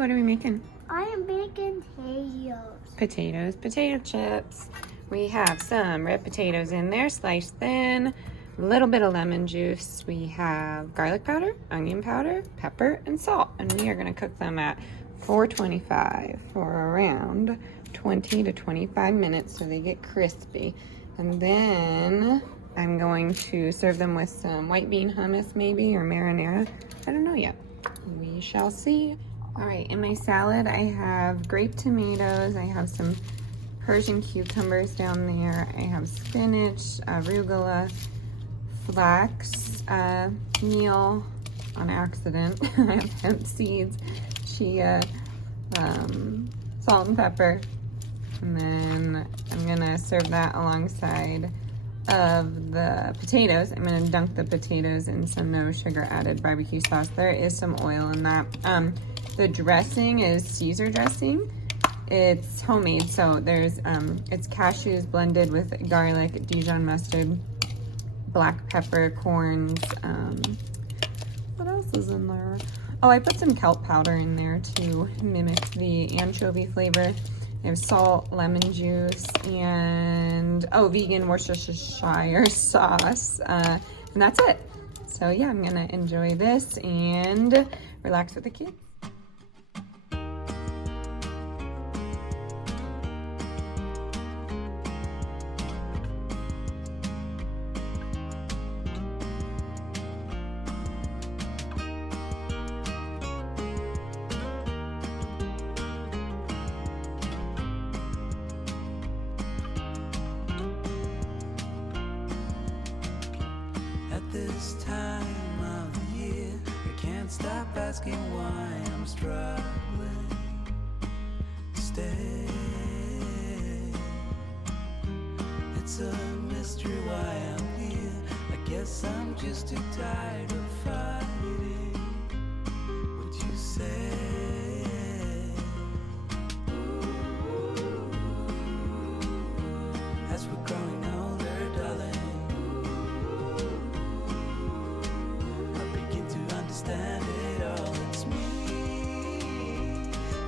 what are we making? I am making potatoes. Potato chips. We have some red potatoes in there, sliced thin, a little bit of lemon juice. We have garlic powder, onion powder, pepper, and salt. And we are gonna cook them at 425 for around 20 to 25 minutes so they get crispy. And then I'm going to serve them with some white bean hummus maybe, or marinara. I don't know yet. We shall see. All right, in my salad, I have grape tomatoes. I have some Persian cucumbers down there. I have spinach, arugula, flax, meal on accident. I have hemp seeds, chia, salt and pepper. And then I'm gonna serve that alongside of the potatoes. I'm gonna dunk the potatoes in some no sugar added barbecue sauce. There is some oil in that. The dressing is Caesar dressing. It's homemade, so there's it's cashews blended with garlic, Dijon mustard, black pepper, corns. What else is in there? Oh, I put some kelp powder in there to mimic the anchovy flavor. I have salt, lemon juice, and vegan Worcestershire sauce, and that's it. So yeah, I'm gonna enjoy this and relax with the kids. This time of the year, I can't stop asking why I'm struggling to stay. It's a mystery why I'm here. I guess I'm just too tired of fighting. Would you say? As we're growing older, darling, understand it all. It's me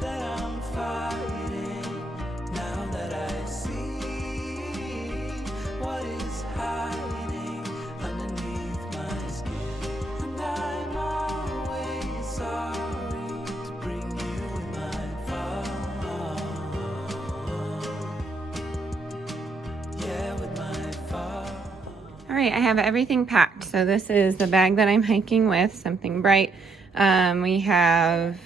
that I'm fighting. Now that I see what is hiding underneath my skin, and I'm always sorry to bring you in my fault. Yeah, with my fault. All right, I have everything packed. So this is the bag that I'm hiking with, something bright. We have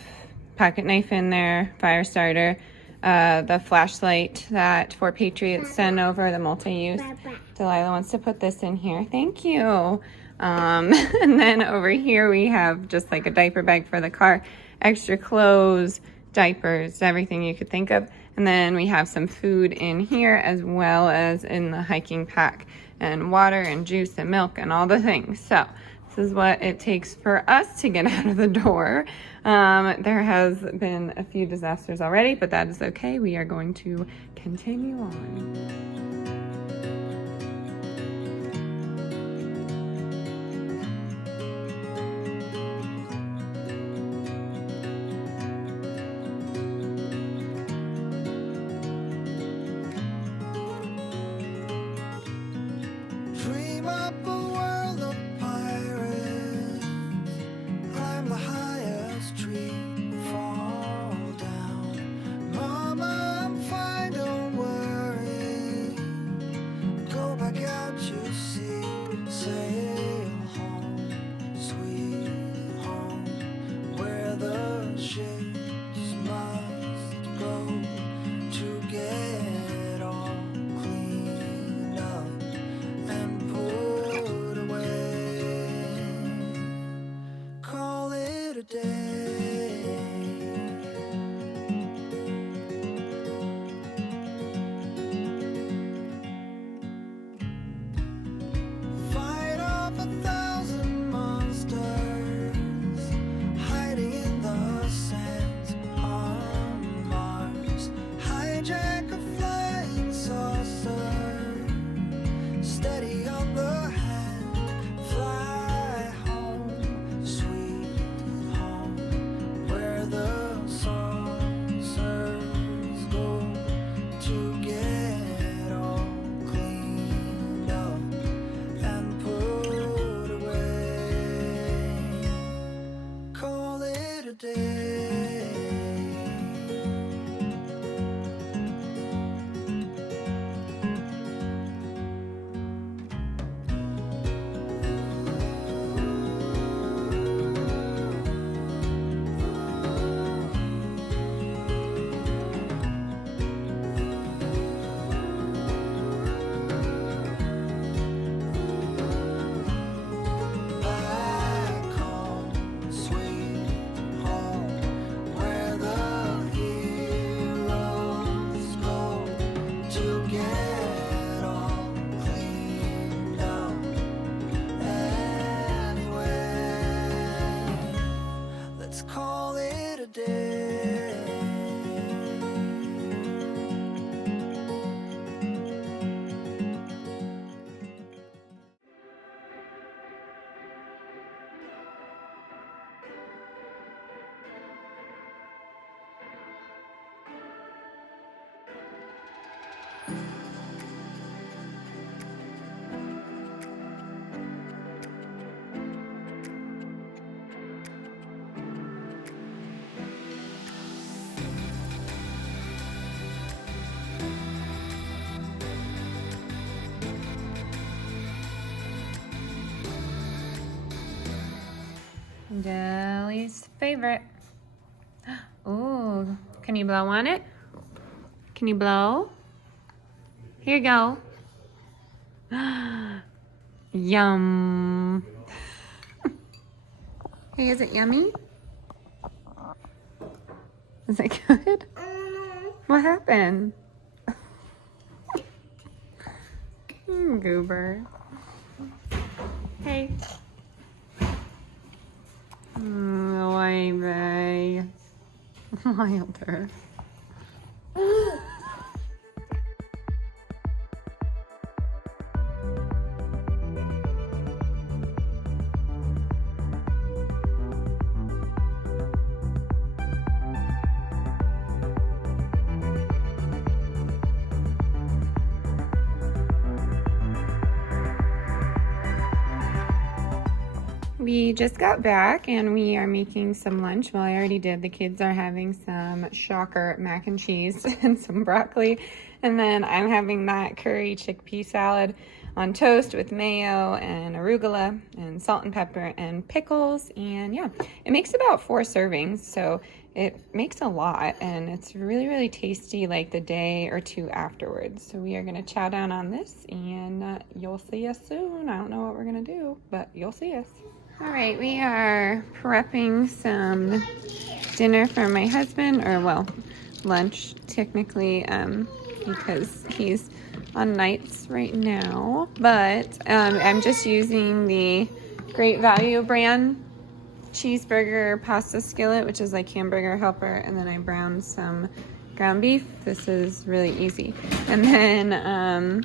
pocket knife in there, fire starter, the flashlight that For Patriots sent over, the multi-use. Delilah wants to put this in here. Thank you. And then over here we have just like a diaper bag for the car, extra clothes, diapers, everything you could think of. And then we have some food in here as well as in the hiking pack, and water and juice and milk and all the things. So this is what it takes for us to get out of the door. There has been a few disasters already, but that is okay. We are going to continue on. Dream up a world of pirates, climb the highest tree, fall down. Mama, I'm fine, don't worry. Go back out, you see, sail home, sweet home, where the ships must go to get all cleaned up and put away. Call it a day. Fight off 1,000 monsters hiding in the sands on Mars. Hijack a flying saucer, steady on the hand, fly home, sweet home, Deli's favorite. Ooh, can you blow on it? Can you blow? Here you go. Yum. Hey, is it yummy? Is it good? What happened? Goober. Hey. Baby. Wilder. We just got back and we are making some lunch. Well, I already did. The kids are having some shocker mac and cheese and some broccoli. And then I'm having that curry chickpea salad on toast with mayo and arugula and salt and pepper and pickles. And yeah, it makes about 4 servings. So it makes a lot and it's really, really tasty like the day or 2 afterwards. So we are going to chow down on this and you'll see us soon. I don't know what we're going to do, but you'll see us. All right, we are prepping some dinner for my husband, or well, lunch technically, because he's on nights right now. But I'm just using the Great Value brand Cheeseburger pasta skillet, which is like hamburger helper, and then I browned some ground beef. This is really easy. And then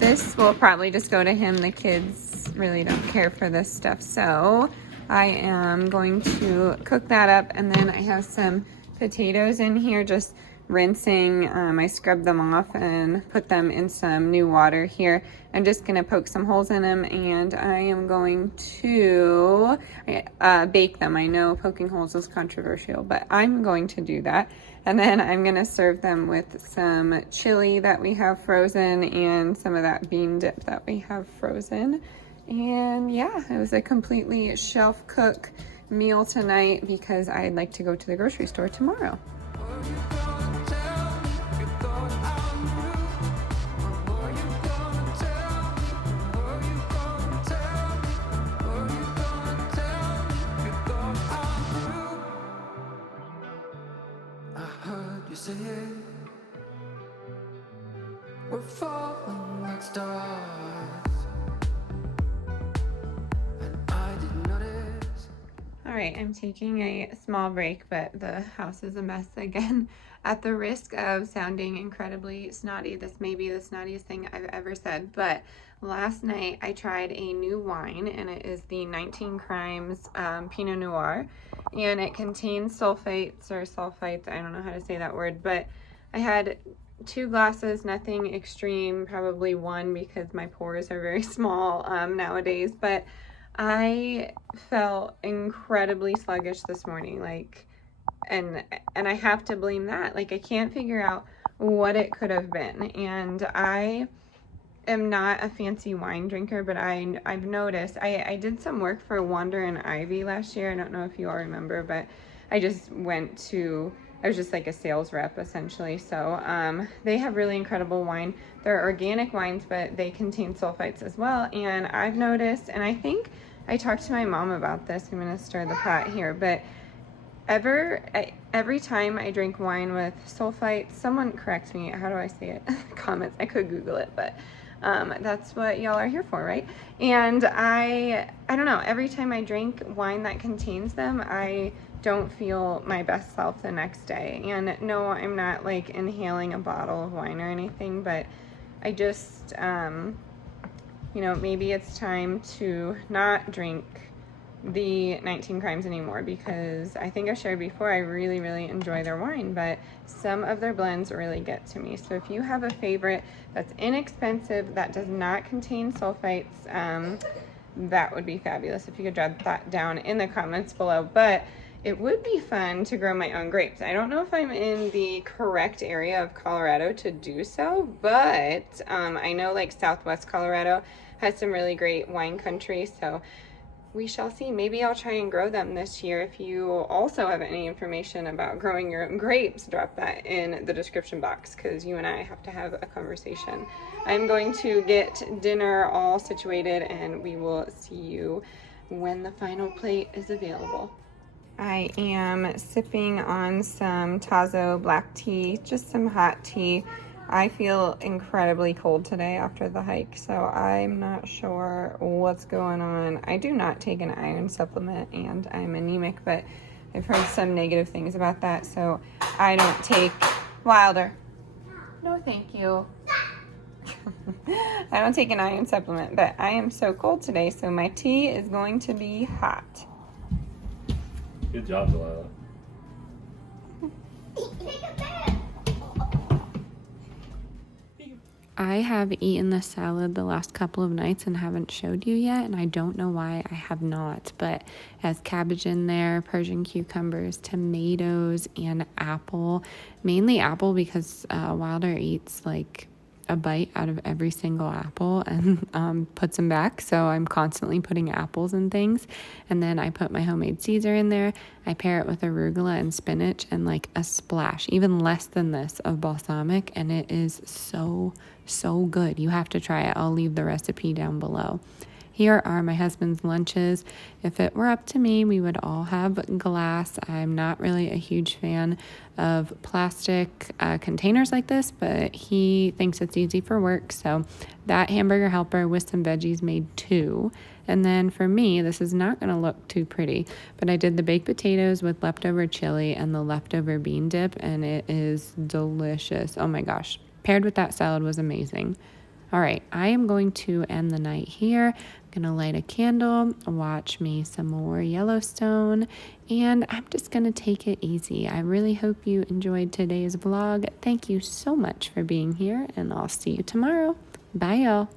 this will probably just go to him. The kids really don't care for this stuff, so I am going to cook that up. And then I have some potatoes in here, just rinsing. I scrubbed them off and put them in some new water here. I'm just gonna poke some holes in them and I am going to bake them. I know poking holes is controversial, but I'm going to do that. And then I'm gonna serve them with some chili that we have frozen and some of that bean dip that we have frozen. And yeah, it was a completely shelf cook meal tonight because I'd like to go to the grocery store tomorrow. Say we're falling like stars, and I didn't notice. All right, I'm taking a small break, but the house is a mess again. At the risk of sounding incredibly snotty, this may be the snottiest thing I've ever said, but last night I tried a new wine, and it is the 19 Crimes Pinot Noir, and it contains sulfites, I don't know how to say that word, but I had 2 glasses, nothing extreme, probably 1 because my pores are very small nowadays, but I felt incredibly sluggish this morning, like, and I have to blame that. Like, I can't figure out what it could have been. And I am not a fancy wine drinker, but I've noticed, I did some work for Wander and Ivy last year. I don't know if you all remember, but I was just like a sales rep essentially. So they have really incredible wine. They're organic wines, but they contain sulfites as well. And I've noticed, and I think I talked to my mom about this. I'm gonna stir the pot here, but every time I drink wine with sulfites, someone correct me, how do I say it? Comments, I could Google it, but that's what y'all are here for, right? And I don't know, every time I drink wine that contains them, I don't feel my best self the next day. And no, I'm not like inhaling a bottle of wine or anything, but I just, you know, maybe it's time to not drink the 19 Crimes anymore, because I think I shared before, I really, really enjoy their wine, but some of their blends really get to me. So if you have a favorite that's inexpensive, that does not contain sulfites, that would be fabulous if you could drop that down in the comments below. But it would be fun to grow my own grapes. I don't know if I'm in the correct area of Colorado to do so, but I know like Southwest Colorado has some really great wine country, so we shall see. Maybe I'll try and grow them this year. If you also have any information about growing your own grapes, drop that in the description box, because you and I have to have a conversation. I'm going to get dinner all situated, and we will see you when the final plate is available. I am sipping on some Tazo black tea, just some hot tea. I feel incredibly cold today after the hike, so I'm not sure what's going on. I do not take an iron supplement, and I'm anemic, but I've heard some negative things about that, so I don't take Wilder. No, thank you. I don't take an iron supplement, but I am so cold today, so my tea is going to be hot. Good job, Delilah. I have eaten the salad the last couple of nights and haven't showed you yet, and I don't know why I have not, but it has cabbage in there, Persian cucumbers, tomatoes, and apple. Mainly apple because Wilder eats like a bite out of every single apple and puts them back, so I'm constantly putting apples in things. And then I put my homemade Caesar in there. I pair it with arugula and spinach and like a splash, even less than this, of balsamic, and it is so good. You have to try it. I'll leave the recipe down below. Here are my husband's lunches. If it were up to me, we would all have glass. I'm not really a huge fan of plastic containers like this, but he thinks it's easy for work. So that hamburger helper with some veggies made 2. And then for me, this is not going to look too pretty, but I did the baked potatoes with leftover chili and the leftover bean dip, and it is delicious. Oh my gosh. Paired with that salad was amazing. All right, I am going to end the night here. I'm going to light a candle, watch me some more Yellowstone, and I'm just going to take it easy. I really hope you enjoyed today's vlog. Thank you so much for being here, and I'll see you tomorrow. Bye, y'all.